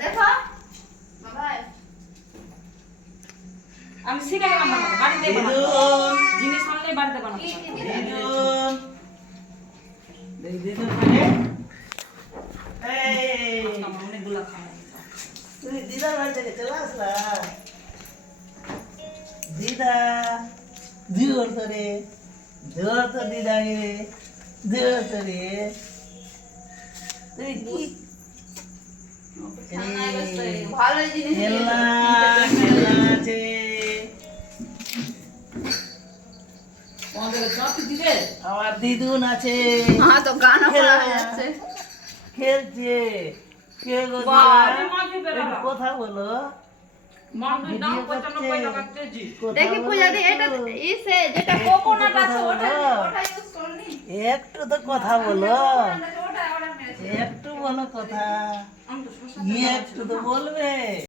দেখো বাবা আমি শিখে গেলাম বানাতে, বাড়িতে বানাতে জিনিস আনলে বাড়িতে বানাতে অনেকগুলো খাওয়া তুই দিদার বাড়ি থেকে চলে আসলা দিদা জোর তো দিদা গে জোর তো রে তুই কি ভালো জিনিস খেলনা আছে আমাদের চাপি দিবে আমার দিদুন আছে হ্যাঁ তো গানা পড়া যাচ্ছে খেলছে কে গো বাবা মাঝে একটু বেলা কথা বলো মাছের দাম ভিডিও 95 টাকা কেজি কথা দেখি বলো পূজা দি এটা একটু। ইসে যেটা কোকোনাট আছে ওটা বলো। ওটা ইউজ করনি একটু তো কথা বলো ওটা অর্ডার মেরেছে একটু বলো কথা আমি তো শসা একটু তো বলবে